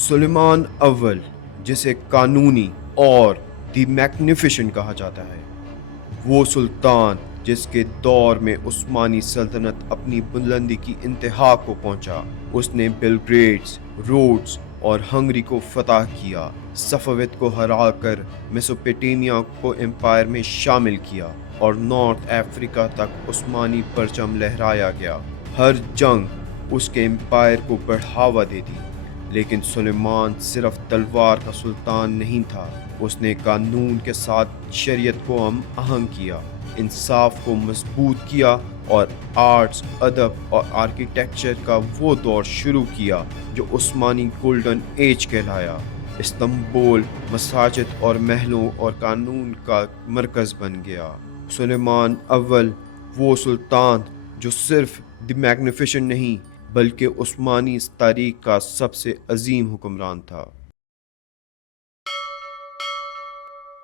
سلیمان اول، جسے قانونی اور دی میگنیفیشنٹ کہا جاتا ہے، وہ سلطان جس کے دور میں عثمانی سلطنت اپنی بلندی کی انتہا کو پہنچا۔ اس نے بلگریڈز، روڈز اور ہنگری کو فتح کیا، صفویت کو ہرا کر میسوپوٹیمیا کو امپائر میں شامل کیا اور نارتھ افریقہ تک عثمانی پرچم لہرایا گیا۔ ہر جنگ اس کے امپائر کو بڑھاوا دے دی، لیکن سلیمان صرف تلوار کا سلطان نہیں تھا۔ اس نے قانون کے ساتھ شریعت کو ہم آہنگ کیا، انصاف کو مضبوط کیا اور آرٹس، ادب اور آرکیٹیکچر کا وہ دور شروع کیا جو عثمانی گولڈن ایج کہلایا۔ استنبول مساجد اور محلوں اور قانون کا مرکز بن گیا۔ سلیمان اول وہ سلطان جو صرف دی میگنیفیشنٹ نہیں بلکہ عثمانی تاریخ کا سب سے عظیم حکمران تھا۔